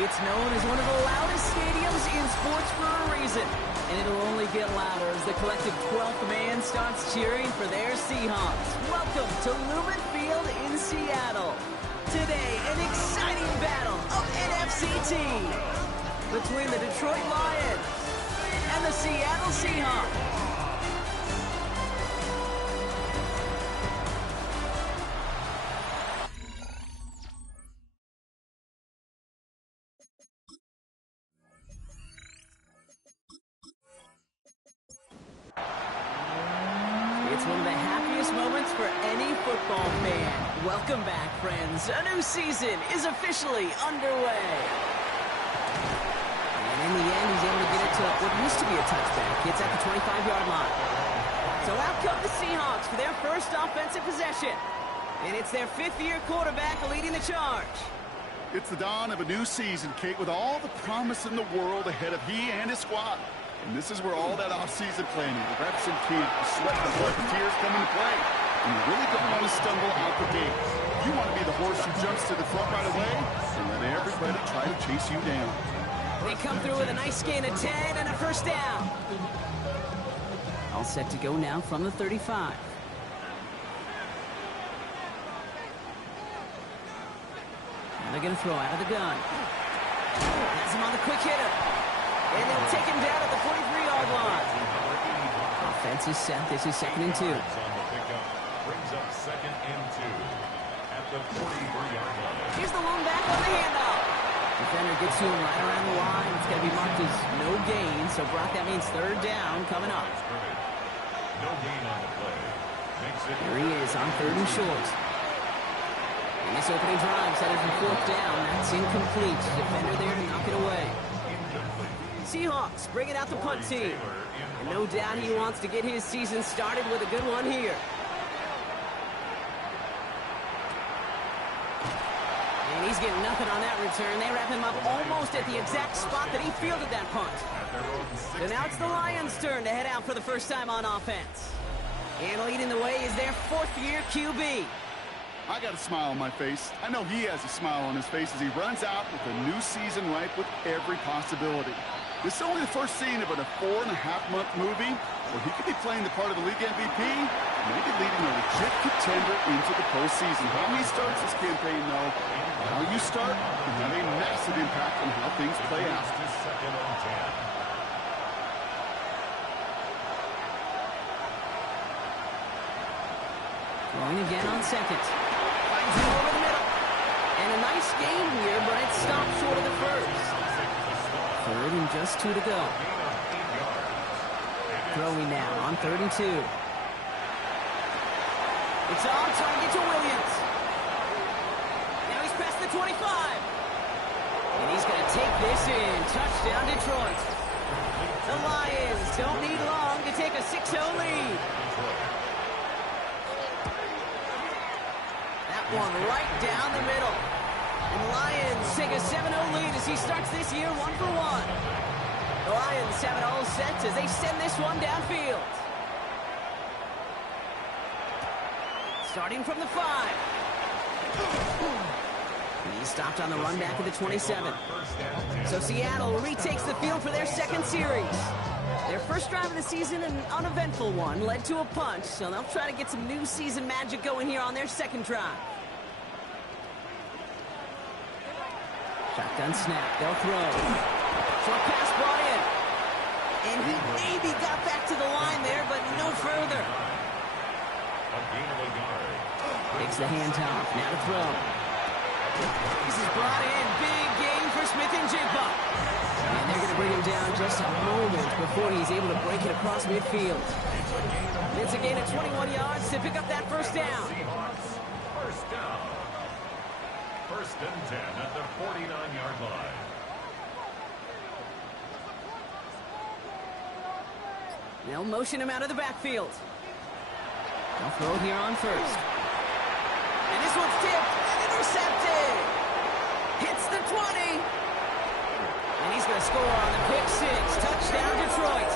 It's known as one of the loudest stadiums in sports for a reason. And it'll only get louder as the collective 12th man starts cheering for their Seahawks. Welcome to Lumen Field in Seattle. Today, an exciting battle of NFC teams between the Detroit Lions and the Seattle Seahawks. It's one of the happiest moments for any football fan. Welcome back, friends. A new season is officially underway. And in the end, he's able to get it to what used to be a touchback. It's at the 25-yard line. So out come the Seahawks for their first offensive possession. And it's their fifth-year quarterback leading the charge. It's the dawn of a new season, Kate, with all the promise in the world ahead of he and his squad. And this is where all that off-season planning, the reps in camp, the sweat, the blood, the tears come into play. And you really don't want to stumble out the gate. You want to be the horse who jumps to the front right away and let everybody try to chase you down. They come through with a nice gain of 10 and a first down. All set to go now from the 35. Now they're going to throw out of the gun. Has him on the quick hitter. And they'll take him down at the 43-yard line. Offense is set. This is 2nd and 2. Brings up 2nd and 2 at the 43-yard line. Here's the lone back on the handoff. Defender gets to him right around the line. It's going to be marked as no gain. So, Brock, that means 3rd down coming up. No gain on the play. Here he is on 3rd and short. And this opening drive set it for 4th down. That's incomplete. Defender there to knock it away. Seahawks bringing out the punt team. And no doubt he wants to get his season started with a good one here. And he's getting nothing on that return. They wrap him up almost at the exact spot that he fielded that punt. So now it's the Lions' turn to head out for the first time on offense. And leading the way is their 4th-year QB. I got a smile on my face. I know he has a smile on his face as he runs out with a new season ripe with every possibility. This is only the first scene of a 4.5-month movie where he could be playing the part of the league MVP, maybe leading a legit contender into the postseason. How he starts this campaign, though, how you start can have a massive impact on how things play out. Throwing again on 2nd. Finds him over the middle. And a nice gain here, but it stopped short of the 1st. 3rd and just 2 to go. Throwing now on 3rd and 2. It's on target to Williams. Now he's past the 25. And he's going to take this in. Touchdown, Detroit. The Lions don't need long to take a 6-0 lead. That one right down the middle. And the Lions take a 7-0 lead as he starts this year 1-for-1. The Lions have it all set as they send this one downfield. Starting from the 5. He's stopped on the run back at the 27. So Seattle retakes the field for their 2nd series. Their first drive of the season, an uneventful one, led to a punt. So they'll try to get some new season magic going here on their 2nd drive. Shotgun snap. They'll throw. Short pass brought in. And he maybe got back to the line there, but no further. Takes the handoff. Now to throw. This is brought in. Big gain for Smith-Njigba. And they're going to bring him down just a moment before he's able to break it across midfield. It's a gain of 21 yards to pick up that first down. First down. 1st and 10 at the 49-yard line. They'll motion him out of the backfield. They'll throw it here on 1st. And this one's tipped and intercepted. Hits the 20. And he's going to score on the pick 6. Touchdown, Detroit.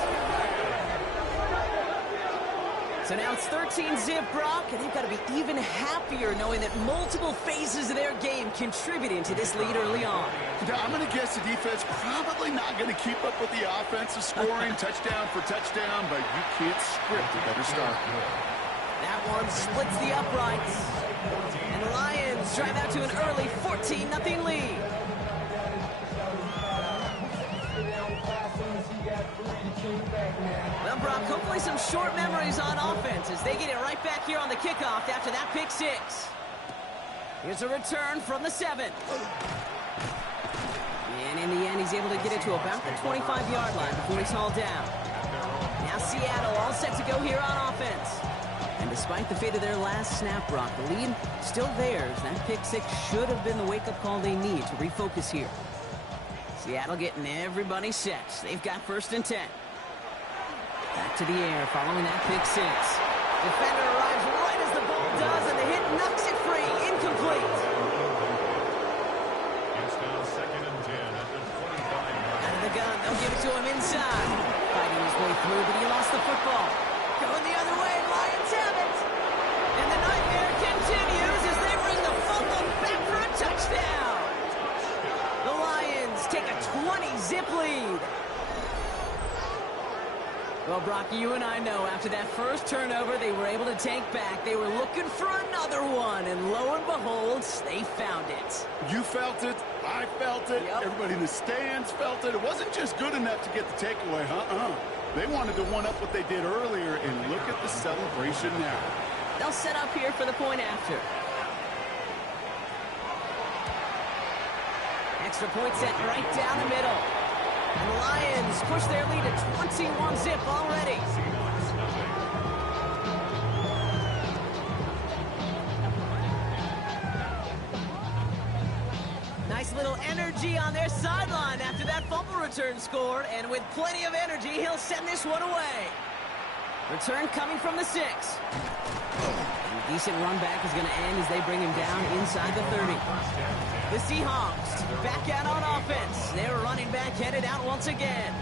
So now it's 13-zip, Brock, and they've got to be even happier knowing that multiple phases of their game contributing to this lead early on. Now, I'm going to guess the defense probably not going to keep up with the offensive scoring touchdown for touchdown, but you can't script a better start. That one splits the uprights. And the Lions drive out to an early 14-0 lead. Well, Brock, hopefully some short memories on offense as they get it right back here on the kickoff after that pick six. Here's a return from the 7. And in the end, he's able to get it to about the 25-yard line before he's hauled down. Now Seattle all set to go here on offense. And despite the fate of their last snap, Brock, the lead still theirs. That pick six should have been the wake-up call they need to refocus here. Seattle getting everybody set. They've got 1st and 10. Back to the air following that pick six. Defender arrives right as the ball does, and the hit knocks it free. Incomplete. It's now 2nd and 10 at the 25-yard. Out of the gun, they'll give it to him inside. Fighting his way through, but he lost the football. Going the other way, Lions have it. And the nightmare continues as they bring the fumble back for a touchdown. The Lions take a 20-zip lead. Well, Brock, you and I know after that first turnover they were able to take back. They were looking for another one, and lo and behold, they found it. You felt it. I felt it. Yep. Everybody in the stands felt it. It wasn't just good enough to get the takeaway. They wanted to one-up what they did earlier, and look at the celebration now. They'll set up here for the point after. Extra point set right down the middle. And the Lions push their lead to 21-zip already. Nice little energy on their sideline after that fumble return scored. And with plenty of energy, he'll send this one away. Return coming from the 6. And a decent run back is going to end as they bring him down inside the 30. The Seahawks back out on offense. They're running back headed out once again.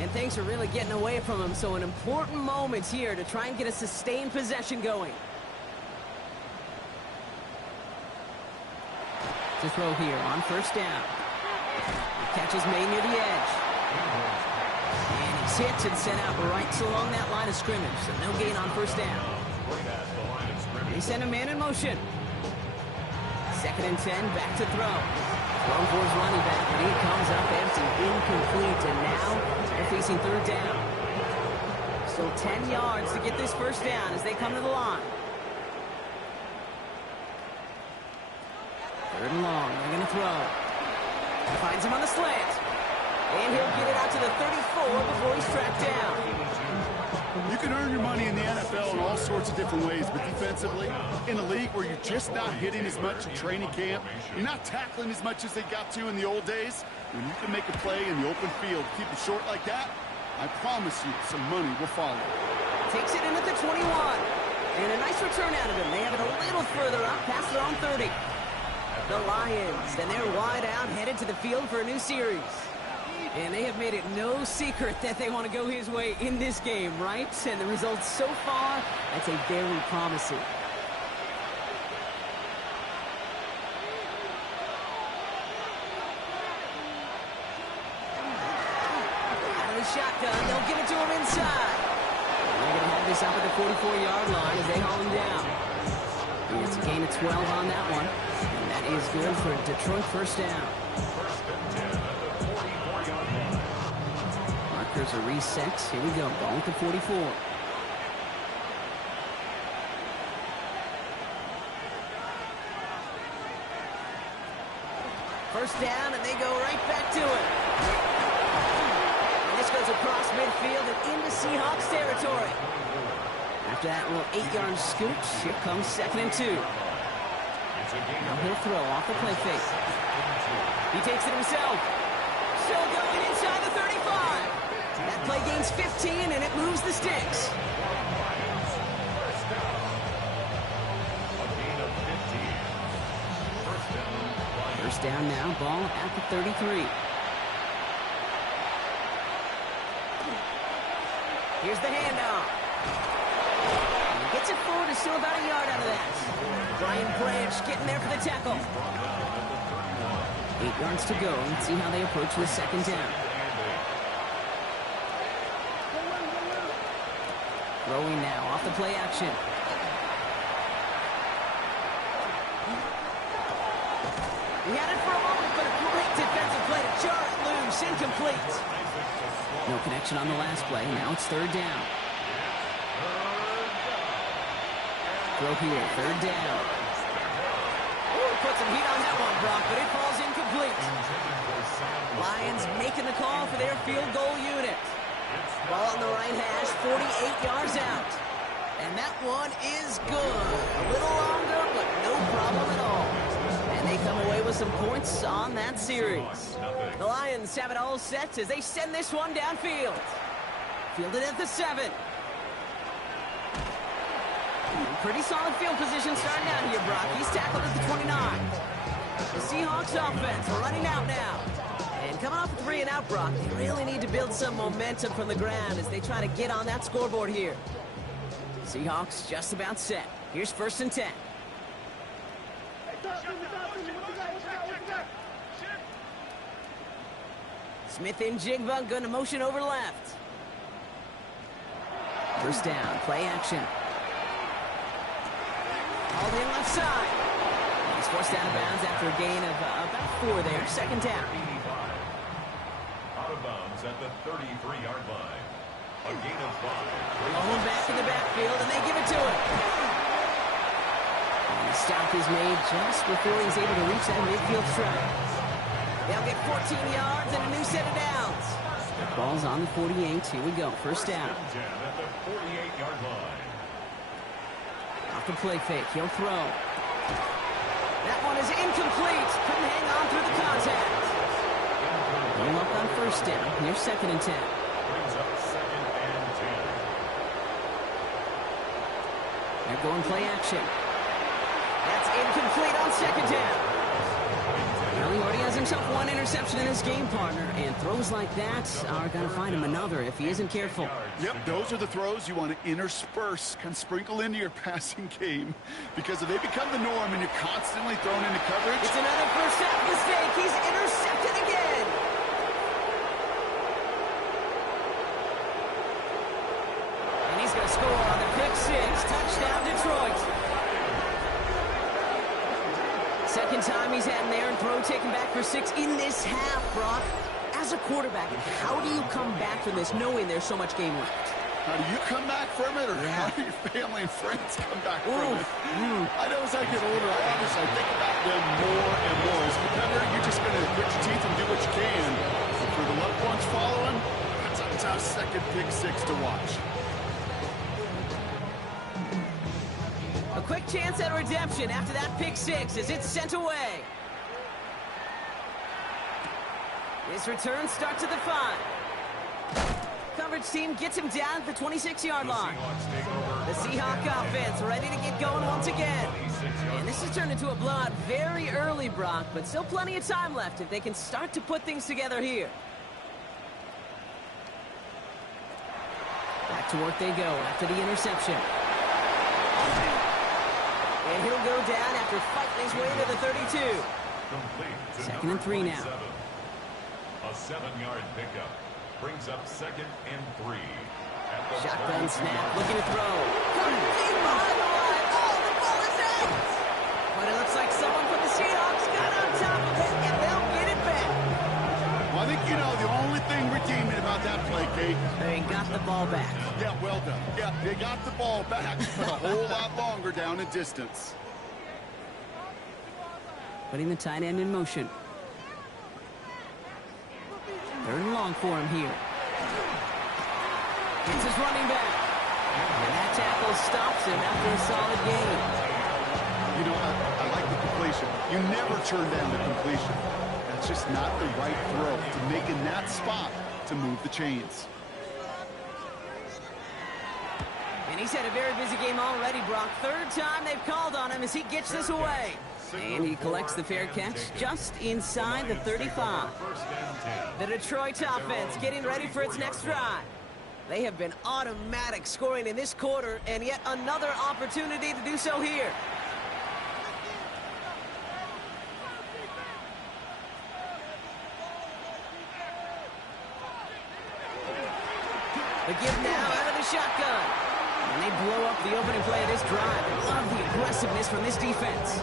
And things are really getting away from him, so an important moment here to try and get a sustained possession going. To throw here on 1st down. The catch is made near the edge. And he's hit and sent out right along that line of scrimmage, so no gain on 1st down. They send a man in motion. 2nd and 10, back to throw. Thrown for his running back, but he comes up empty, incomplete, and now they're facing 3rd down. Still 10 yards to get this 1st down as they come to the line. 3rd and long, they're going to throw. Finds him on the slant. And he'll get it out to the 34 before he's tracked down. You can earn your money in the NFL in all sorts of different ways, but defensively, in a league where you're just not hitting as much in training camp, you're not tackling as much as they got to in the old days, when you can make a play in the open field, keep it short like that, I promise you some money will follow. Takes it in at the 21. And a nice return out of him. They have it a little further up past their own 30. The Lions, and they're wide out, headed to the field for a new series. And they have made it no secret that they want to go his way in this game, right? And the results so far, I'd say very promising. Out of the shotgun, they'll give it to him inside. And they're going to have this up at the 44-yard line as they haul him down. And it's a gain of 12 on that one. And that is good for a Detroit 1st down. Markers are reset. Here we go. Ball at the 44. First down, and they go right back to it. And this goes across midfield and into Seahawks territory. After that little 8-yard scoot, here comes 2nd and 2. Now he'll throw off the play fake. He takes it himself. Still going inside the 35. That play gains 15, and it moves the sticks. First down now, ball at the 33. Here's the handoff. Gets it forward, is still about a yard out of that. Brian Branch getting there for the tackle. 8 yards to go. Let's see how they approach the second down. Throwing now off the play action. He had it for a moment, but a great defensive play to jar it loose. Incomplete. No connection on the last play. Now it's third down. Throw here, third down. Ooh, put some heat on that one, Brock, but it falls incomplete. Lions making the call for their field goal unit. Ball on the right hash, 48 yards out. And that one is good. A little longer, but no problem at all. And they come away with some points on that series. The Lions have it all set as they send this one downfield. Fielded at the 7. Pretty solid field position starting out here, Brock. He's tackled at the 29. The Seahawks offense running out now. And coming off a 3 and out, Brock, they really need to build some momentum from the ground as they try to get on that scoreboard here. Seahawks just about set. Here's first and 10. Smith and Jigba going to motion over left. First down, play action. All in left side. He's forced out of bounds after a gain of about 4 there. Second down. Out of bounds at the 33-yard line. A gain of 5. Rolling back in the backfield, and they give it to him. And the stop is made just before he's able to reach that midfield strike. They'll get 14 yards and a new set of downs. Ball's on the 48. Here we go. First down. At the 48-yard line. Off the play fake. He'll throw. That one is incomplete. Couldn't hang on through the contact. Bring up on first down. Here's second and 10. Brings up second and 10. They're going play action. That's incomplete on second down. Well, he already has himself 1 interception in his game, partner, and throws like that are going to find him another if he isn't careful. Yep, those are the throws you want to intersperse, kind of sprinkle into your passing game, because if they become the norm and you're constantly thrown into coverage... It's another first half mistake. He's intercepted again. And he's going to score on the pick 6. Touchdown, Detroit. Second time he's had an errant throw taken back for 6 in this half, Brock. As a quarterback, how do you come back from this knowing there's so much game left? How do you come back from it, or how do your family and friends come back from it? I know as I get older, I think about them more and more. As a competitor, you're just going to grit your teeth and do what you can. But for the loved ones following, that's a tough second pick 6 to watch. A quick chance at redemption after that pick 6 as it's sent away. His return starts at the 5. Coverage team gets him down at the 26-yard line. The Seahawk offense ready to get going once again. And this has turned into a blowout very early, Brock, but still plenty of time left if they can start to put things together here. Back to work they go after the interception. And he'll go down after fighting his way to the 32. Second and 3 now. A 7-yard pickup brings up second and 3. Shotgun snap, looking to throw. Deep behind the line. Oh, the ball is out. But it looks like someone from the Seahawks got on top of it, and they'll get it back. Well, I think you know the only thing redeeming about that play, Kate. They got the ball back. Yeah, well done. Yeah, they got the ball back, but a whole lot longer down in distance. Putting the tight end in motion. Third and long for him here. It's his running back. And that tackle stops him after a solid gain. You know, I like the completion. You never turn down the completion. That's just not the right throw to make in that spot to move the chains. And he's had a very busy game already, Brock. Third time they've called on him as he gets this away. And he collects the fair catch just inside the 35. The Detroit offense getting ready for its next drive. They have been automatic scoring in this quarter, and yet another opportunity to do so here. The give now out of the shotgun. And they blow up the opening play of this drive. Love the aggressiveness from this defense.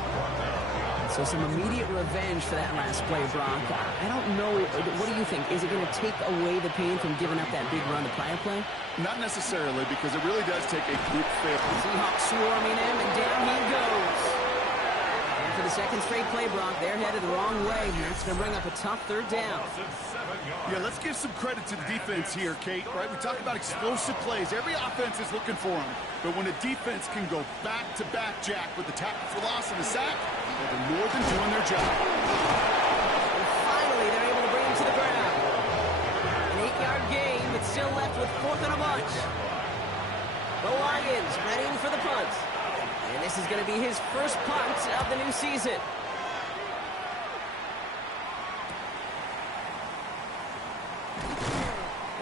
So some immediate revenge for that last play, Brock. I don't know. What do you think? Is it going to take away the pain from giving up that big run the prior play? Not necessarily, because it really does take a group fail. Seahawks swarming him, and down he goes. And for the second straight play, Brock, they're headed the wrong way. And that's going to bring up a tough third down. Yeah, let's give some credit to the defense here, Kate, right? We talk about explosive plays. Every offense is looking for them. But when a defense can go back-to-back, Jack, with the tackle for loss and a sack, they're more than doing their job. And finally, they're able to bring him to the ground. An 8-yard gain, but still left with 4th and a bunch. The Lions readying for the punt. And this is going to be his first punt of the new season.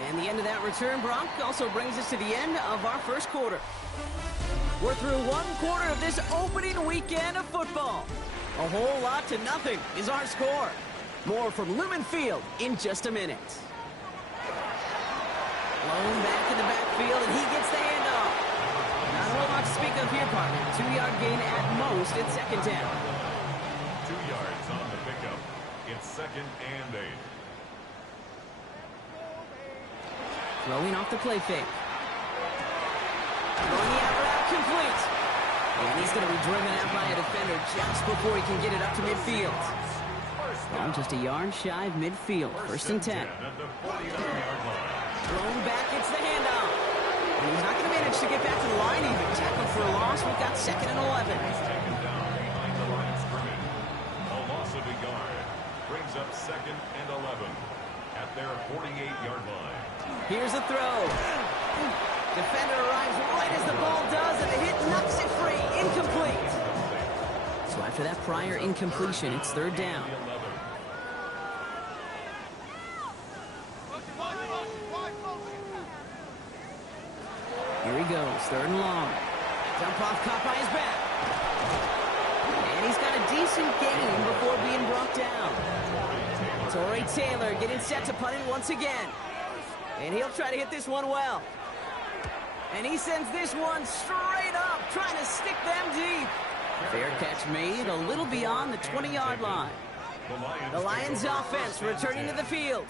And the end of that return, Brock, also brings us to the end of our first quarter. We're through one quarter of this opening weekend of football. A whole lot to nothing is our score. More from Lumen Field in just a minute. Blown back in the backfield, and he gets the handoff. Not a whole lot to speak of here, partner. 2-yard gain at most at second down. 2 yards on the pickup. It's 2nd and 8. Throwing off the play fake. Throwing the out route complete. And he's going to be driven out by a defender just before he can get it up to midfield. Well, just a yard shy of midfield. 1st and 10. Thrown back, it's the handoff. And he's not going to manage to get back to the line even. Tackled for a loss. We've got 2nd and 11. He's taken down behind the line of scrimmage. A loss of a yard brings up 2nd and 11 at their 48-yard line. Here's a throw. Defender arrives right as the ball does, and the hit knocks it free. Incomplete. So after that prior incompletion, it's 3rd down. Here he goes, 3rd and long. Jump off, caught by his back. And he's got a decent gain before being brought down. Torrey Taylor getting set to punt it once again. And he'll try to hit this one well. And he sends this one straight up, trying to stick them deep. Fair catch made a little beyond the 20-yard line. The Lions offense returning to the field.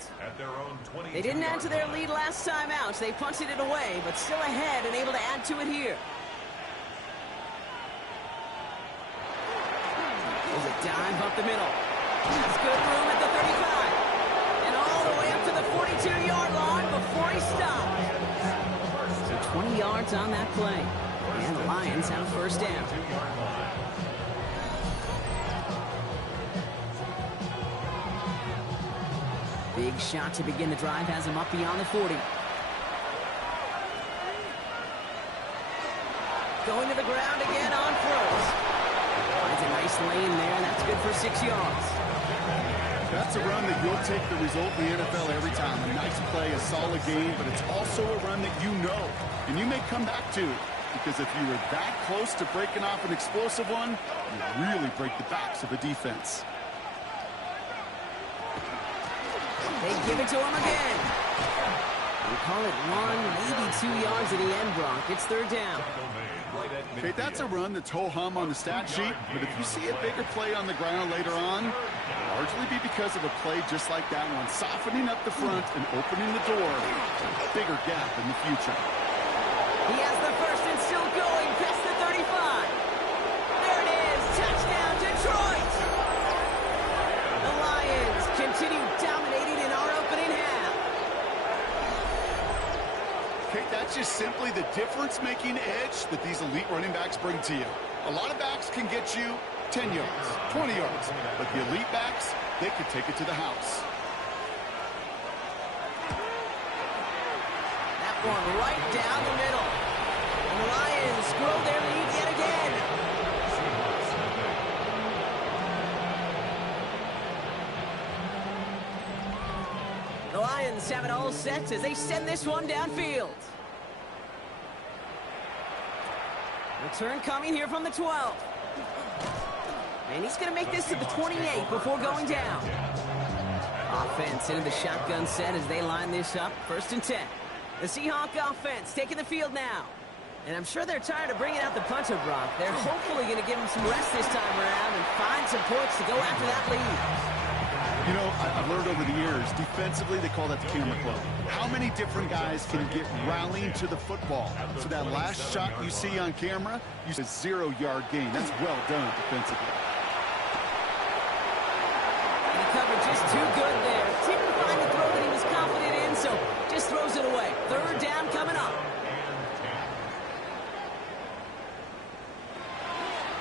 They didn't add to their lead last time out. They punted it away, but still ahead and able to add to it here. There's a dive up the middle. There's good room at the 35. And all the way up to the 42-yard line before he stopped. So 20 yards on that play. And the Lions have a 1st down. Big shot to begin the drive has him up beyond the 40. Going to the ground again on throws. Finds a nice lane there, and that's good for 6 yards. That's a run that you'll take the result in the NFL every time. A nice play, a solid game, but it's also a run that you know, and you may come back to. Because if you were that close to breaking off an explosive one, you really break the backs of a defense. They give it to him again. We call it 1, maybe 2 yards at the end, Brock. It's 3rd down. Okay, that's a run that's ho-hum on the stat sheet, but if you see a bigger play on the ground later on, it'll largely be because of a play just like that one, softening up the front and opening the door to a bigger gap in the future. He has the 1st and still going past the 35. There it is. Touchdown, Detroit. The Lions continue dominating in our opening half. Okay, that's just simply the difference-making edge that these elite running backs bring to you. A lot of backs can get you 10 yards, 20 yards, but the elite backs, they can take it to the house. That one right down the middle. And the Lions grow their lead yet again. The Lions Lions have it all set as they send this one downfield. Return coming here from the 12. And he's going to make this to the 28 before going down. Offense into the shotgun set as they line this up. 1st and 10. The Seahawk offense taking the field now. And I'm sure they're tired of bringing out the punter, Brock. They're hopefully going to give him some rest this time around and find some points to go after that lead. You know, I've learned over the years, defensively, they call that the camera club. How many different guys can get rallying to the football? So that last shot you see on camera, you see a 0-yard gain. That's well done defensively. He covered just too good there. Didn't find the throw that he was confident in, so just throws it away. 3rd down coming up.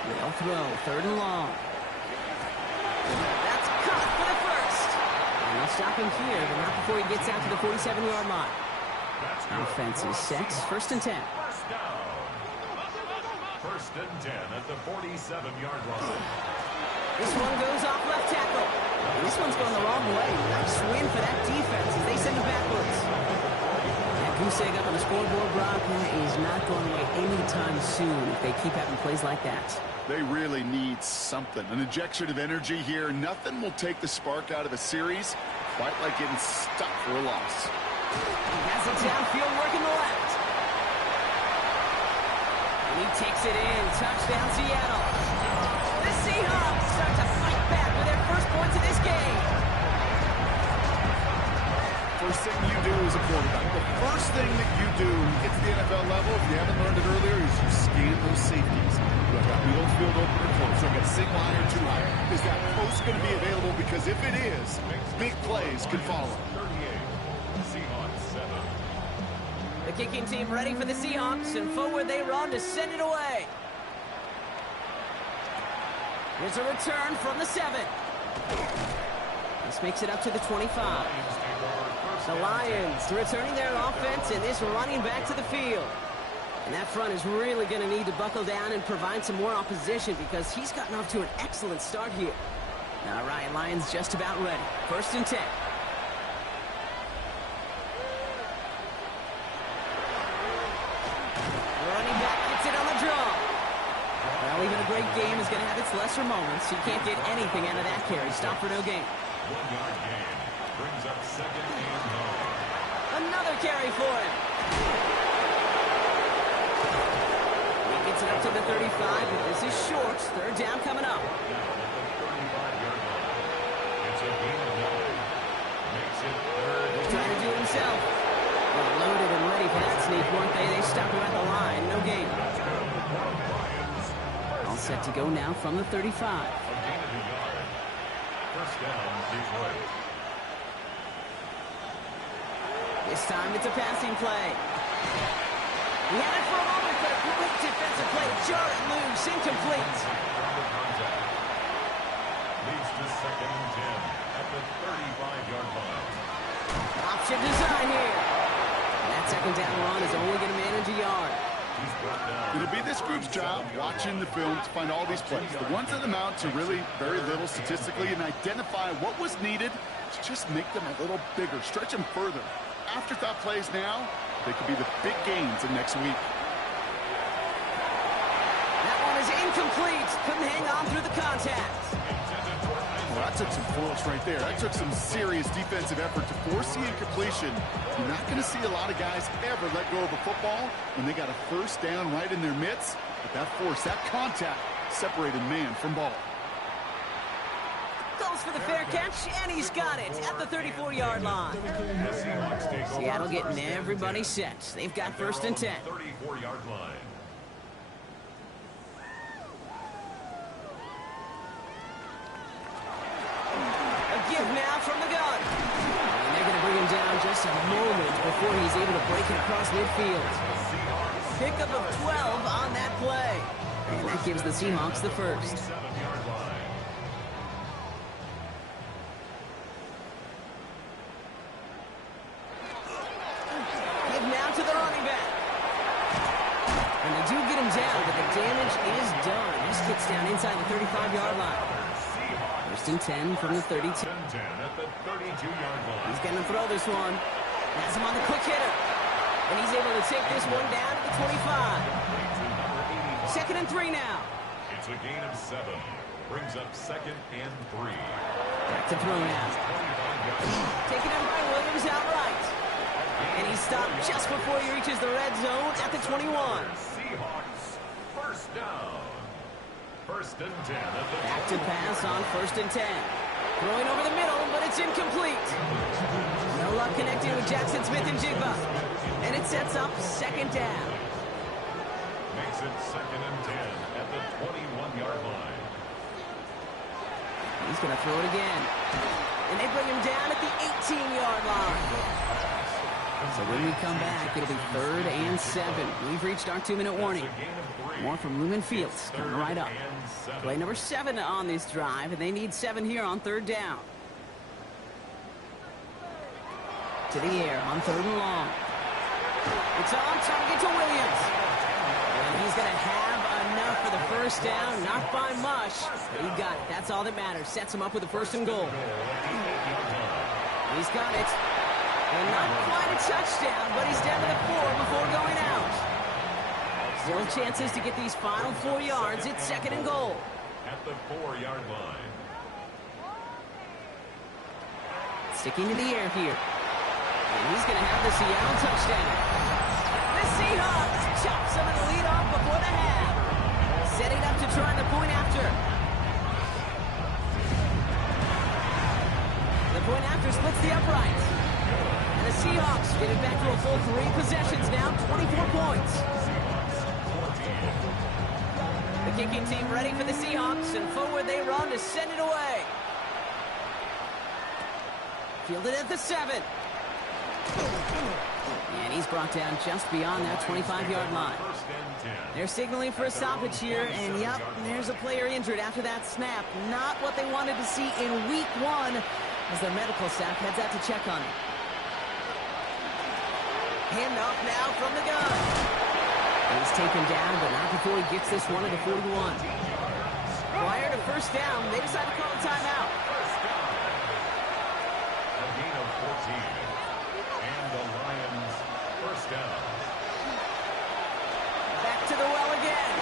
They'll throw. 3rd and long. That's caught for the 1st. And they'll stop him here, but not before he gets out to the 47-yard line. Offense is set. 1st and 10. 1st and 10 at the 47-yard line. This one goes off left tackle. And this one's going the wrong way. Nice win for that defense as they send it backwards. That goose egg up on the scoreboard, Brock, is not going away anytime soon if they keep having plays like that. They really need something. An injection of energy here. Nothing will take the spark out of a series quite like getting stuck for a loss. He has it downfield working the left. And he takes it in. Touchdown, Seattle. The Seahawks start to fight back with their first points of this game. First thing you do as a quarterback, the first thing that you do when you get to the NFL level, if you haven't learned it earlier, is you scan those safeties. I've got middle field open or close. I've got single high or two high. Is that post going to be available? Because if it is, big plays can follow. 38. Seahawks 7. The kicking team ready for the Seahawks, and forward they run to send it away. Here's a return from the 7. This makes it up to the 25. The Lions returning their offense and this running back to the field. And that front is really going to need to buckle down and provide some more opposition because he's gotten off to an excellent start here. All right, Lions just about ready. 1st and 10. Running back gets it on the draw. Well, even a great game is going to have its lesser moments. You can't get anything out of that carry. Stop for no gain. 1-yard gain. Brings up 2nd and 9. Another carry for him. He gets it up to the 35, but this is short. 3rd down coming up. Now at the 35-yard line. It's a gain of 9. Makes it 3rd. He's trying to do it himself. Well, loaded and ready for that sneak, weren't they? They stopped him at the line. No gain. All set to go now from the 35. A gain of a yard. 1st down, Detroit. This time it's a passing play. He had it for a moment, but a great defensive play. Jar it loose, incomplete. Leads to 2nd and 10 at the 35-yard line. Option design here. And that 2nd down run is only going to manage a yard. He's brought down. It'll be this group's job watching the film to find all these plays. The ones that amount to really very little statistically and identify what was needed to just make them a little bigger, stretch them further. Afterthought plays now, they could be the big gains of next week. That one is incomplete. Couldn't hang on through the contact. Well, that took some force right there. That took some serious defensive effort to force the incompletion. You're not going to see a lot of guys ever let go of a football when they got a 1st down right in their midst. But that force, that contact, separated man from ball. Goes for the fair catch, and he's got it at the 34-yard line. Seattle getting everybody set. They've got 1st and 10. 34-yard line. A give now from the gun. And they're going to bring him down just a moment before he's able to break it across midfield. Pickup of 12 on that play. And that gives the Seahawks the 1st. 7-yard line. Give now to the running back. And they do get him down, but the damage is done. This gets down inside the 35-yard line. First and 10 from the 32. 10 at the 32-yard line. He's going to throw this one. Has him on the quick hitter. And he's able to take this one down to the 25. Second and 3 now. It's a gain of 7. Brings up second and 3. Back to throw now. Taken in by Williams outright. And he's stopped just before he reaches the red zone at the 21. Seahawks, first down. First and 10 at the Back to pass on first and 10. Throwing over the middle, but it's incomplete. No luck connecting with Jackson Smith and Jigba. And it sets up second down. makes it second and 10 at the 21-yard line. He's going to throw it again. And they bring him down at the 18-yard line. So when we come back, it'll be third and 7. We've reached our 2-minute warning. More from Lumen Fields coming right up. Play number 7 on this drive, and they need 7 here on third down. To the air on third and long. It's on target to Williams. And he's going to have enough for the first down. Not by much, but he got it. That's all that matters. Sets him up with a first and goal. He's got it. And not quite a touchdown, but he's down to the 4 before going out. Still chances to get these final 4 yards. It's second and goal. At the 4-yard line. Sticking to the air here. And he's going to have the Seattle touchdown. The Seahawks chop some of the lead off before the half. Setting up to try the point after. The point after splits the uprights. And the Seahawks get it back to a full 3 possessions now, 24 points. The kicking team ready for the Seahawks, and forward they run to send it away. Fielded at the 7. And he's brought down just beyond that 25-yard line. They're signaling for a stoppage here, and yep, there's a player injured after that snap. Not what they wanted to see in week 1 as the medical staff heads out to check on him. Hand off now from the gun. And he's taken down, but not before he gets this one at the 41. Prior to first down, they decide to call a timeout. A gain of 14. And the Lions first down. Back to the well again.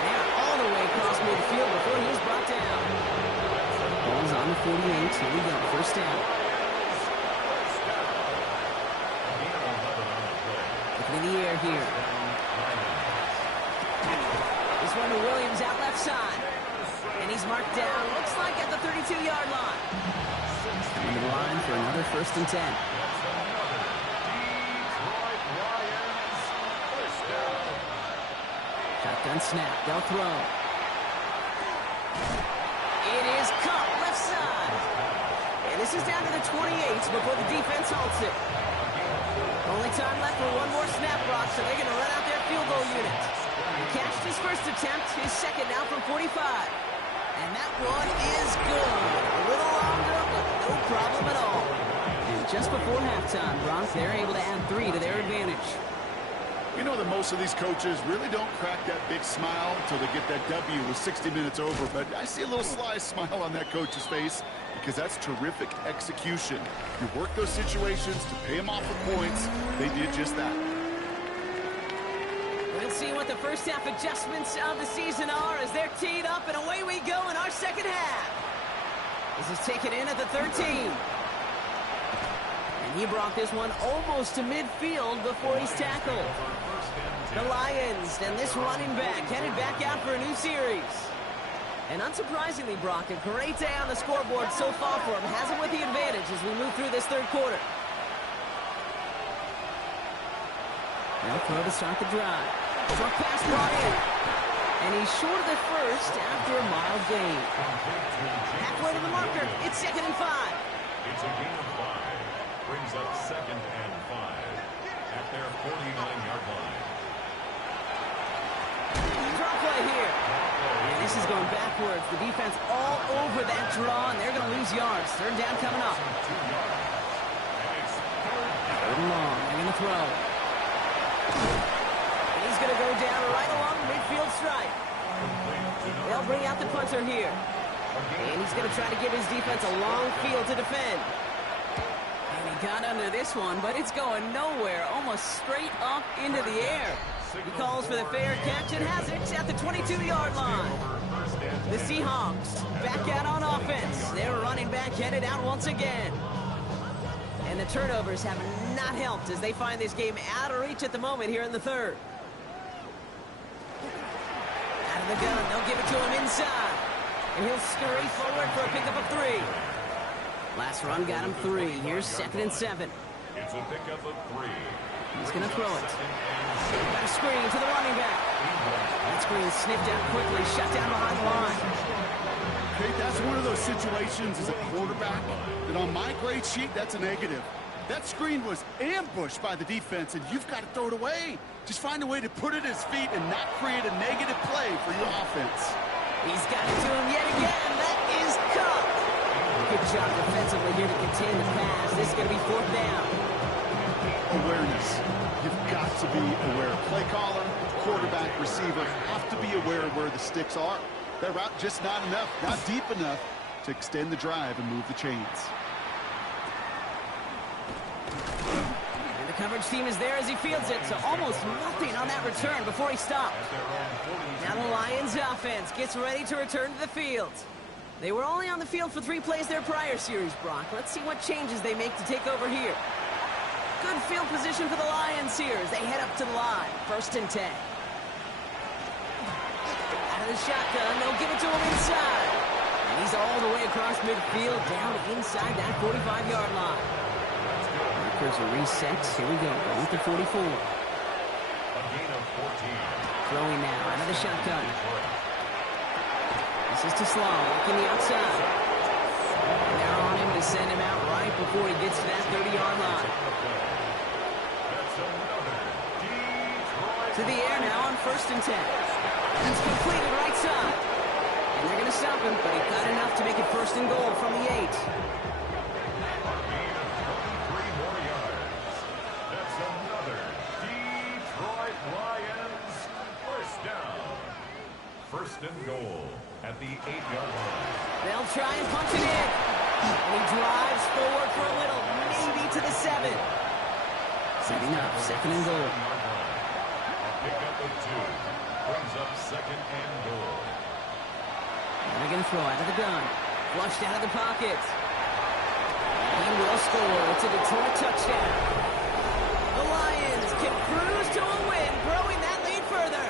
And all the way across midfield before he's brought down. Ball's on the 48. Here we go. First down. Looking in the air here. This one to Williams out left side. And he's marked down. Looks like at the 32-yard line. Coming to the line for another first and 10. Shotgun snap. They'll throw. It is caught left side. And this is down to the 28 before the defense halts it. Only time left for one more snap, Brock, so they're going to run out their field goal unit. He cashed his first attempt, his second now from 45. And that one is good. A little longer, but no problem at all. And just before halftime, Brock, they're able to add 3 to their advantage. You know that most of these coaches really don't crack that big smile until they get that W with 60 minutes over, but I see a little sly smile on that coach's face because that's terrific execution. You work those situations to pay them off with points. They did just that. We'll see what the first half adjustments of the season are as they're teed up, and away we go in our second half. This is taken in at the 13. And he brought this one almost to midfield before he's tackled. The Lions and this running back headed back out for a new series. And unsurprisingly, Brock, a great day on the scoreboard so far for him. Has him with the advantage as we move through this third quarter. Now throw to start the drive. Short pass brought in. And he's short of the first after a mild gain. Halfway to the marker. It's second and 5. It's a gain of 5. Brings up second and 5 at their 49-yard line. Draw play here. And this is going backwards. The defense all over that draw, and they're going to lose yards. Third down coming up. Third and long. They're going to throw. And he's going to go down right along the midfield stripe. They'll bring out the punter here. And he's going to try to give his defense a long field to defend. And he got under this one, but it's going nowhere, almost straight up into the air. He calls for the fair catch and has it at the 22-yard line. The Seahawks back out on offense. Their running back headed out once again. And the turnovers have not helped as they find this game out of reach at the moment here in the third. Out of the gun, they'll give it to him inside. And he'll scurry forward for a pickup of 3. Last run got him 3. Here's 2nd and 7. It's a pickup of 3. He's going to throw it. Got a screen to the running back. That screen sniffed out quickly, shut down behind the line. Okay, that's one of those situations as a quarterback that on my grade sheet, that's a negative. That screen was ambushed by the defense, and you've got to throw it away. Just find a way to put it at his feet and not create a negative play for your offense. He's got it to him yet again. That is caught. Good job defensively here to contain the pass. This is going to be 4th down. Awareness. You've got to be aware. Play caller, quarterback, receiver have to be aware of where the sticks are. That route just not enough, not deep enough to extend the drive and move the chains. And the coverage team is there as he fields it, so almost nothing on that return before he stops. Now the Lions offense gets ready to return to the field. They were only on the field for 3 plays their prior series, Brock. Let's see what changes they make to take over here. Good field position for the Lions here as they head up to the line. 1st and 10. Out of the shotgun, they'll give it to him inside. And he's all the way across midfield, down inside that 45-yard line. Markers are reset. Here we go, going to 44. A gain of 14. Throwing now, out of the shotgun. This is to Sloan, looking the outside. And they're on him to send him out right before he gets to that 30-yard line. To the air now on 1st and 10. It's completed right side. And they're going to stop him, but he got enough to make it 1st and goal from the 8. That's another Detroit Lions 1st down. 1st and goal at the 8-yard line. They'll try and punch it in. And he drives forward for a little, maybe to the 7. Setting up, 2nd and goal. Pickup of 2. Brings up 2nd and goal. And they're going to throw out of the gun. Flushed out of the pocket. He will score. It's a Detroit touchdown. The Lions can cruise to a win, growing that lead further.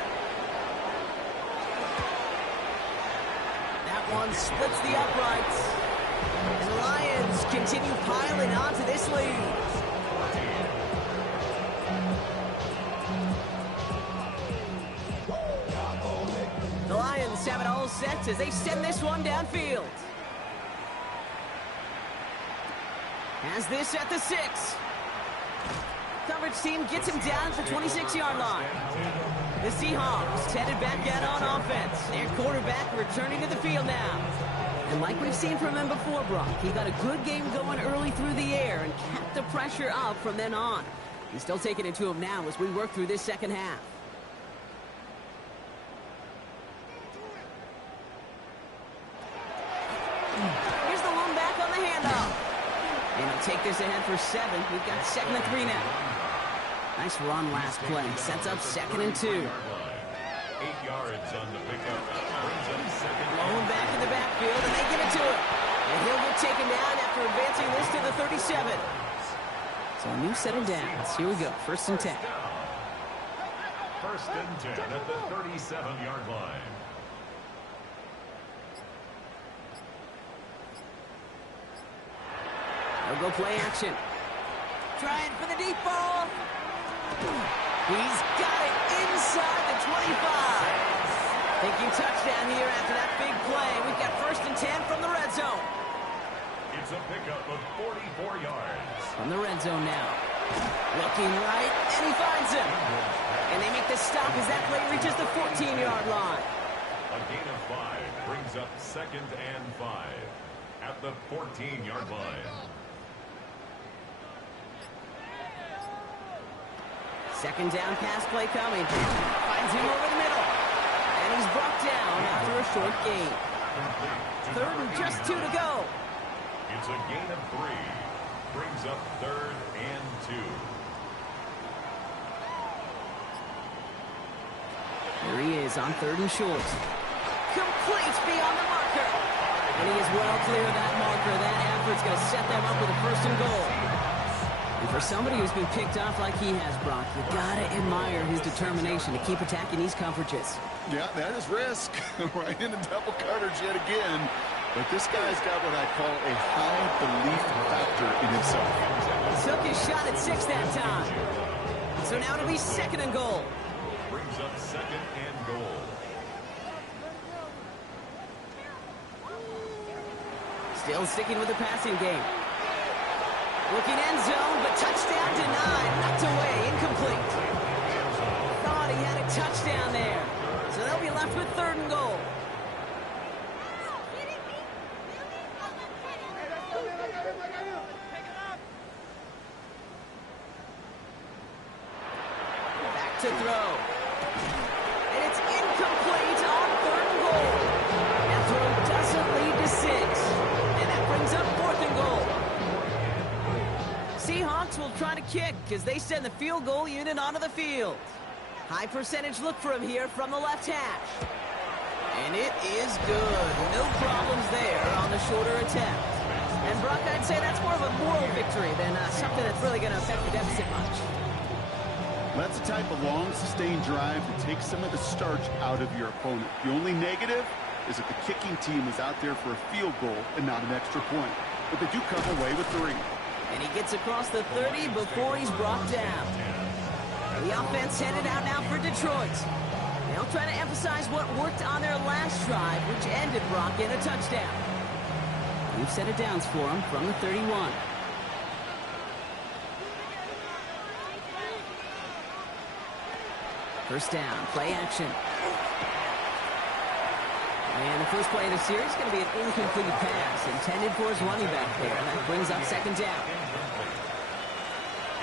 That one splits the uprights. And the Lions continue piling onto this lead. The Lions have it all set as they send this one downfield. Has this at the 6. Coverage team gets him down at the 26-yard line. The Seahawks headed back out on offense. Their quarterback returning to the field now. And like we've seen from him before, Brock, he got a good game going early through the air and kept the pressure up from then on. He's still taking it to him now as we work through this second half. Here's the lone back on the handoff. And he'll take this ahead for 7. We've got 2nd and 3 now. Nice run last play. Sets up 2nd and 2. 8 yards on the pickup. Brings up 2nd. Lone back in the backfield, and they give it to him. And he'll get taken down after advancing this to the 37. So a new set of downs. Here we go. 1st and 10. 1st and 10 at the 37-yard line. They'll go play action. Trying for the deep ball. He's got it inside the 25. Thinking touchdown here after that big play. We've got 1st and 10 from the red zone. It's a pickup of 44 yards. From the red zone now. Looking right, and he finds him. And they make the stop as that play reaches the 14-yard line. A gain of 5 brings up 2nd and 5 at the 14-yard line. 2nd down pass play coming. Finds him over the middle. And he's brought down after a short gain. Third and just 2 to go. It's a gain of 3. Brings up 3rd and 2. Here he is on 3rd and short. Complete beyond the marker. And he is well clear of that marker. That effort's going to set them up with a 1st and goal. And for somebody who's been picked off like he has, Brock, you got to admire his determination to keep attacking these coverages. Yeah, that is risk. Right into double coverage yet again. But this guy's got what I call a high belief factor in himself. Took his shot at 6 that time. So now it'll be 2nd and goal. Brings up 2nd and goal. Still sticking with the passing game. Looking end zone, but touchdown denied. Knocked away, incomplete. Thought he had a touchdown there. So they'll be left with 3rd and goal. Back to throw. And it's incomplete on 3rd and goal. That throw doesn't lead to 6. And that brings up 4th and goal. Seahawks will try to kick as they send the field goal unit onto the field. High percentage look for him here from the left hash. And it is good. No problems there on the shorter attempt. And Brock, I'd say that's more of a moral victory than something that's really going to affect the deficit much. That's the type of long, sustained drive that takes some of the starch out of your opponent. The only negative is that the kicking team is out there for a field goal and not an extra point. But they do come away with 3. And he gets across the 30 before he's brought down. The offense headed out now for Detroit. They'll try to emphasize what worked on their last drive, which ended Brock in a touchdown. We've set it downs for him from the 31. First down, play action. And the first play of the series is going to be an incomplete pass intended for his running back there. That brings up 2nd down.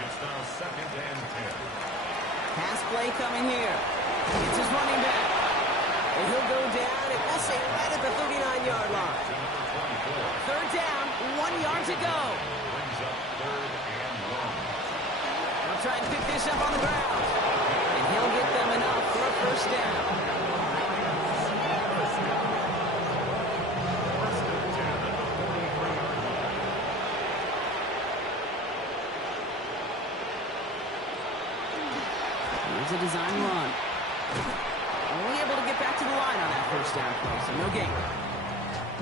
It's now 2nd and 10. Pass play coming here. It's his running back. And he'll go down, and we'll say right at the 39-yard line. 3rd down, 1 yard to go. Brings up 3rd and 1. They'll try and pick this up on the ground. And he'll get them enough for a 1st down. Here's a design run. Only able to get back to the line on that 1st down play, so no gain.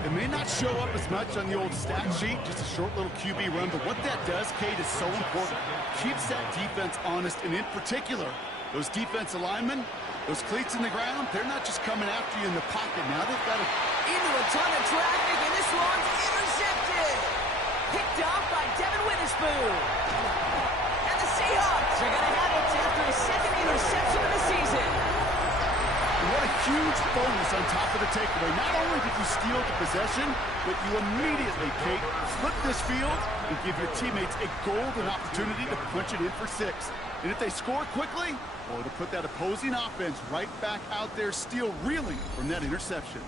It may not show up as much on the old stat sheet, just a short little QB run, but what that does, Kate, is so important. Keeps that defense honest, and in particular, those defensive linemen, those cleats in the ground, they're not just coming after you in the pocket. Now they've got into a ton of traffic, and this one's intercepted. Picked off by Devin Witherspoon. And the Seahawks are going to have it after his 2nd interception of the season. What a huge bonus on top of the takeaway. Not only did you steal the possession, but you immediately, Kate, flip this field and give your teammates a golden opportunity to punch it in for 6. And if they score quickly, well, to put that opposing offense right back out there, still reeling from that interception.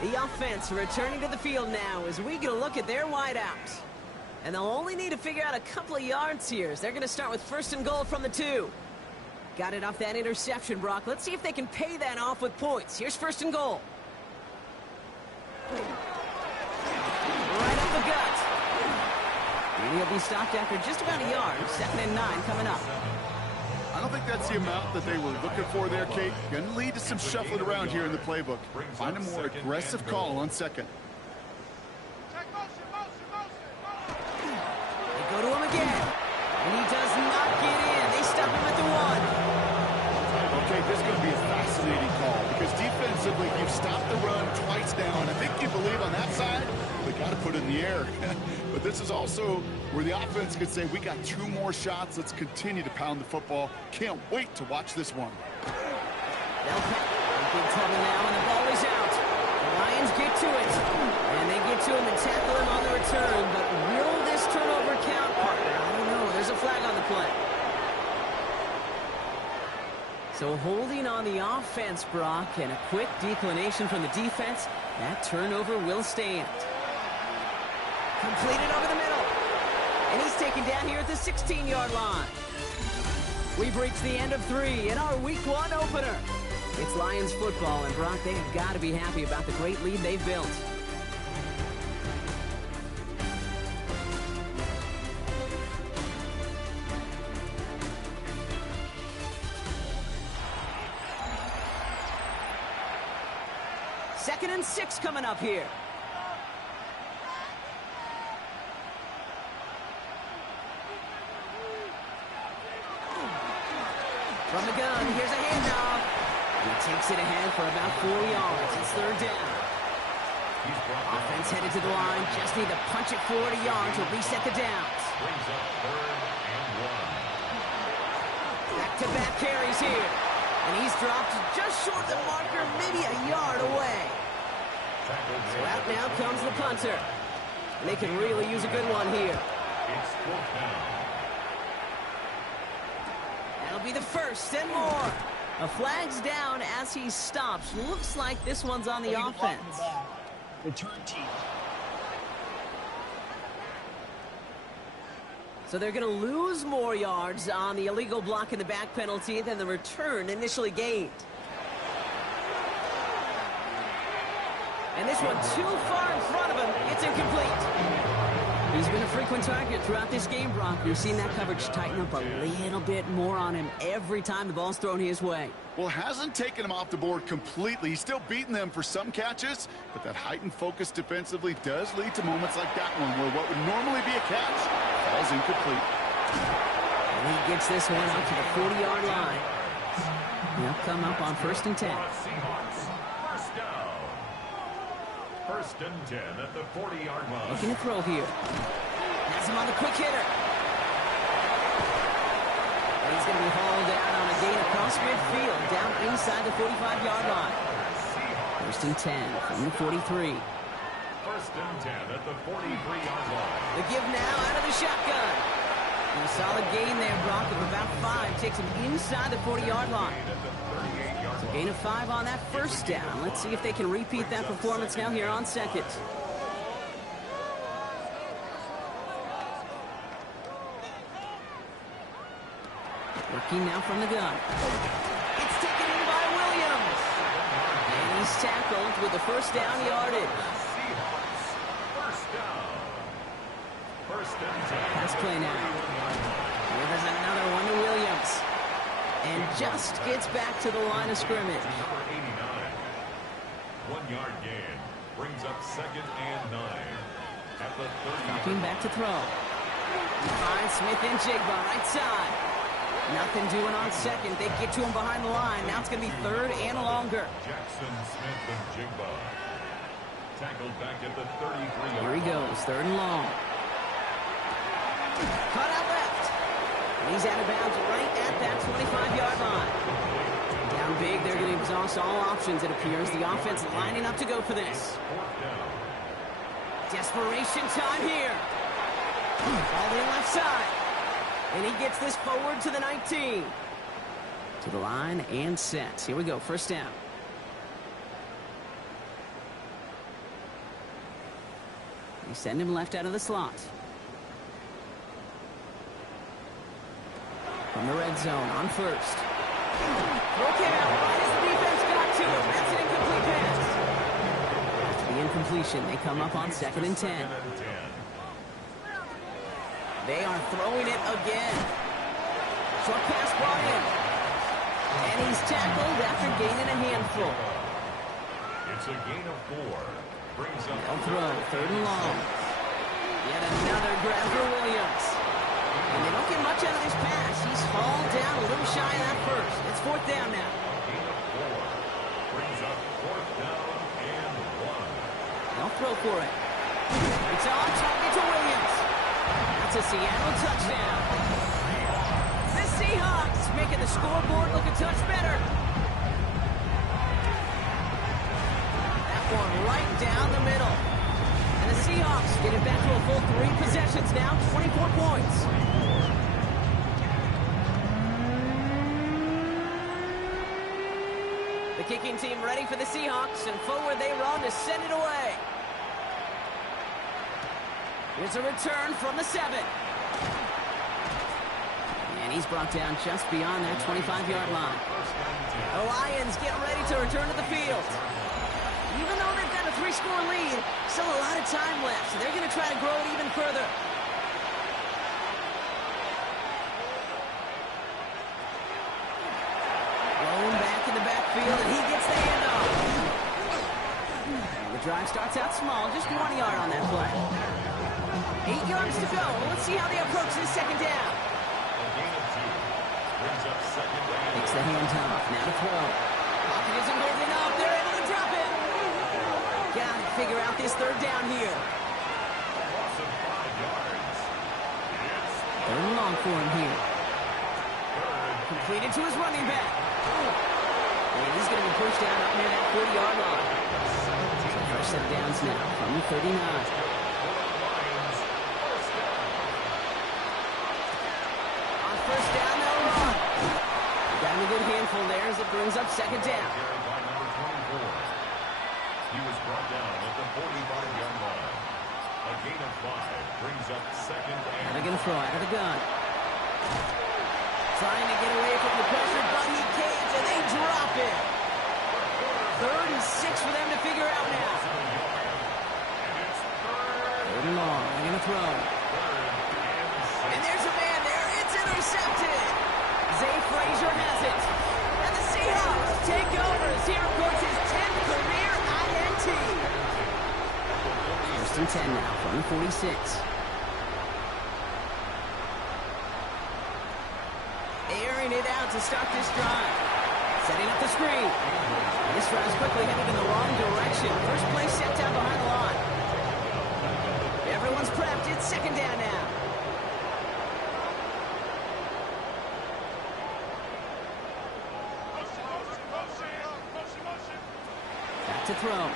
The offense returning to the field now as we get a look at their wideouts. And they'll only need to figure out a couple of yards here as they're going to start with 1st and goal from the 2. Got it off that interception, Brock. Let's see if they can pay that off with points. Here's 1st and goal. Right up the gut. And he'll be stopped after just about a yard. 2nd and 9 coming up. I don't think that's the amount that they were looking for there, Kate. Going to lead to some shuffling around here in the playbook. Find a more aggressive call on 2nd. They go to him again. And he does not get in. They stop him at the 1. Okay, this is going to be a fascinating call because defensively, you've stopped the run twice now, and I think you believe on that side, they got to put it in the air. But this is also where the offense could say, we got 2 more shots. Let's continue to pound the football. Can't wait to watch this one. They'll big trouble now, and the ball is out. The Lions get to it, and they get to him and tackle him on the return. But will this turnover count, partner? I don't know. There's a flag on the play. So holding on the offense, Brock, and a quick declination from the defense, that turnover will stand. Completed over the middle. And he's taken down here at the 16-yard line. We've reached the end of 3 in our Week 1 opener. It's Lions football, and Brock, they have got to be happy about the great lead they've built. Second and 6 coming up here. From the gun, here's a handoff. He takes it ahead for about 4 yards. It's third down. Offense headed to the line. Just need to punch it forward a yard to reset the downs. Brings up 3rd and 1. Back-to-back carries here. And he's dropped just short of the marker, maybe a yard away. So out now comes the punter. And they can really use a good one here. It's 4th down. That'll be the first and more. A flag's down as he stops. Looks like this one's on the offense. Return team. So they're going to lose more yards on the illegal block in the back penalty than the return initially gained. And this one too far in front of him. It's incomplete. He's been a frequent target throughout this game, Brock. We've seen that coverage tighten up a little bit more on him every time the ball's thrown his way. Well, hasn't taken him off the board completely. He's still beating them for some catches, but that heightened focus defensively does lead to moments like that one where what would normally be a catch falls incomplete. And he gets this one out to the 40-yard line. They'll come up on 1st and 10. Seahawks, 1st down. 1st and 10 at the 40-yard line. Looking to throw here. Has him on the quick hitter. And he's going to be hauled out on a gain across midfield, down inside the 45-yard line. 1st and 10 from the 43. 1st and 10 at the 43-yard line. The give now out of the shotgun. And a solid gain there, Brock, of about 5. Takes him inside the 40-yard line. At the 38-yard line. Gain of 5 on that first down. Let's see if they can repeat that performance now here on 2nd. Working now from the gun. It's taken in by Williams. And he's tackled with the 1st down yardage. Seahawks, 1st down. 1st and 10. Pass play now. Here there's another one to Williams. And just gets back to the line of scrimmage. Number 89. 1-yard gain. Brings up 2nd and 9. At the 30. Dropping back to throw. He finds Smith and Jigba right side. Nothing doing on 2nd. They get to him behind the line. Now it's going to be 3rd and longer. Jackson, Smith, and Jigba. Tackled back at the 33. Here he goes, 3rd and long. Cut out left. And he's out of bounds right at that 25-yard line. Down big, they're going to exhaust all options, it appears. The offense lining up to go for this. 4th down. Desperation time here. All in left side. And he gets this forward to the 19. To the line and set. Here we go, 1st down. They send him left out of the slot. From the red zone on 1st. Throw came out right as the defense got to him. That's an incomplete pass. After the incompletion, they come up on 2nd and 10. They are throwing it again. Short pass brought in. And he's tackled after gaining a handful. It's a gain of 4. Brings up They'll throw, 3rd and long. Yet another grab for Williams. And they don't get much out of this pass. He's hauled down a little shy of that first. It's 4th down now. gain of 4. Brings up 4th down and 1. They'll throw for it. It's on target to Williams. That's a Seattle touchdown. The Seahawks making the scoreboard look a touch better. That one right down the middle. And the Seahawks get it back to a full 3 possessions now, 24 points. The kicking team ready for the Seahawks, and forward they run to send it away. Here's a return from the 7. And he's brought down just beyond that 25-yard line. The Lions get ready to return to the field. Even though they've got a 3-score lead, still a lot of time left, so they're going to try to grow it even further. Blown back in the backfield, and he gets the handoff. And the drive starts out small, just 1 yard on that play. 8 yards to go. Let's see how they approach this second down. Takes the handoff. Now to throw. Pocket isn't holding up. They're able to drop it. Got to figure out this third down here. Third and long for him here. Completed to his running back. And he's going to be pushed down up near that 40-yard line. So fresh set downs now from the 39. First down, they'll run. Got a good handful there as it brings up second down. He was brought down at the 45-yard line. A gain of 5 brings up second and... They're going to throw out of the gun. Trying to get away from the pressure, but he can't, and they drop it. 3rd and 6 for them to figure out now. Third and long. They're going to throw. And there's a man there. It's intercepted. Zay Frazier has it. And the Seahawks take over as he records his 10th career INT. First and 10 now from the 46. Airing it out to start this drive. Setting up the screen. And this drive's quickly headed in the wrong direction. First play set down behind the line. Everyone's prepped. It's second down now. To throw.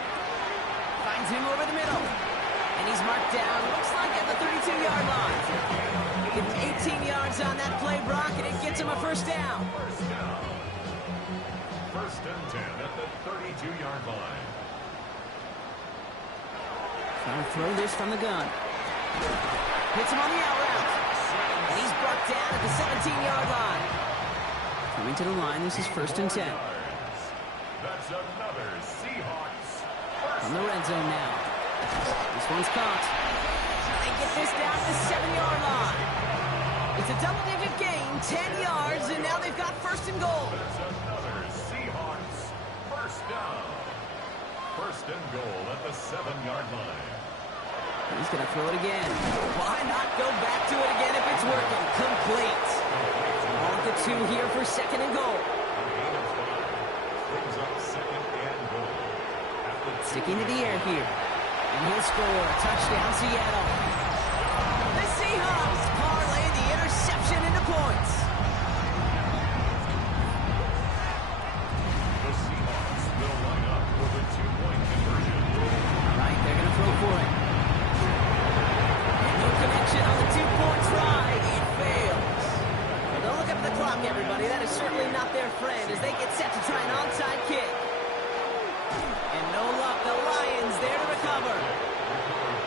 Finds him over the middle. And he's marked down, looks like at the 32-yard line. Gets 18 yards on that play, Brock, and it gets him a first down. First and 10 at the 32-yard line. Trying to throw this from the gun. Hits him on the out route. And he's brought down at the 17-yard line. Coming to the line, this is first and 10. That's another Seahawks. On the red zone now. This one's caught. They get this down to the 7-yard line. It's a double-digit gain, 10 yards, and now they've got first and goal. That's another Seahawks first down. First and goal at the 7-yard line. He's going to throw it again. Why not go back to it again if it's working? Complete. On the 2 here for second and goal. Sticking to the air here. And he'll score. Touchdown, Seattle. The Seahawks parlay the interception into points. The Seahawks will line up for the 2-point conversion. All right, they're going to throw for it. And no connection on the 2-point try. It fails. Well, don't look up at the clock, everybody. That is certainly not their friend as they get set to try an onside kick. And no luck, the Lions there to recover.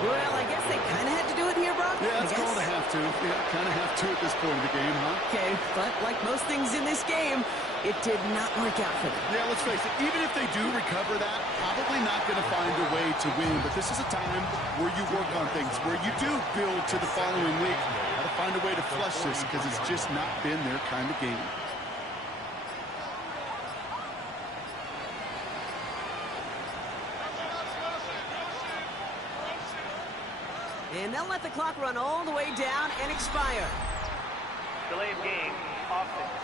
Well, I guess they kind of had to do it here, Brock. Yeah, it's called a have to. Yeah, kind of have to at this point of the game, huh? Okay, but like most things in this game, it did not work out for them. Yeah, let's face it, even if they do recover that, probably not going to find a way to win. But this is a time where you work on things, where you do build to the following week. Got to find a way to flush this because it's just not been their kind of game. And they'll let the clock run all the way down and expire. Delay of game, offense.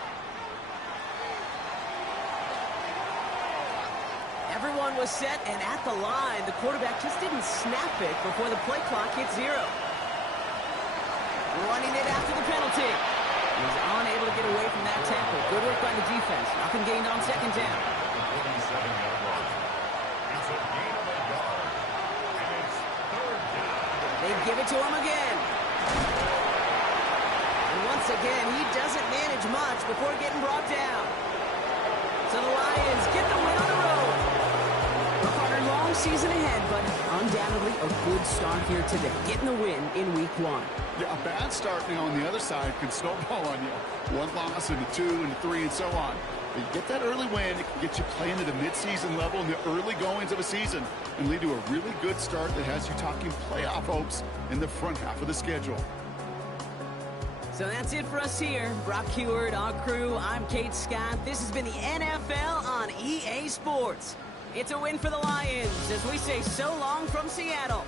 Everyone was set and at the line. The quarterback just didn't snap it before the play clock hit 0. Running it after the penalty. He's unable to get away from that tackle. Good work by the defense. Nothing gained on second down. It's a gain of a yard. And it's third down. They give it to him again. And once again, he doesn't manage much before getting brought down. So the Lions get the win on the road. A hard, long season ahead, but undoubtedly a good start here today, getting the win in Week 1. Yeah, a bad start now on the other side can snowball on you. One loss into 2 into 3 and so on. But you get that early win, it can get you playing at the midseason level in the early goings of a season and lead to a really good start that has you talking playoff hopes in the front half of the schedule. So that's it for us here. Brock Huard, our crew, I'm Kate Scott. This has been the NFL on EA Sports. It's a win for the Lions as we say so long from Seattle.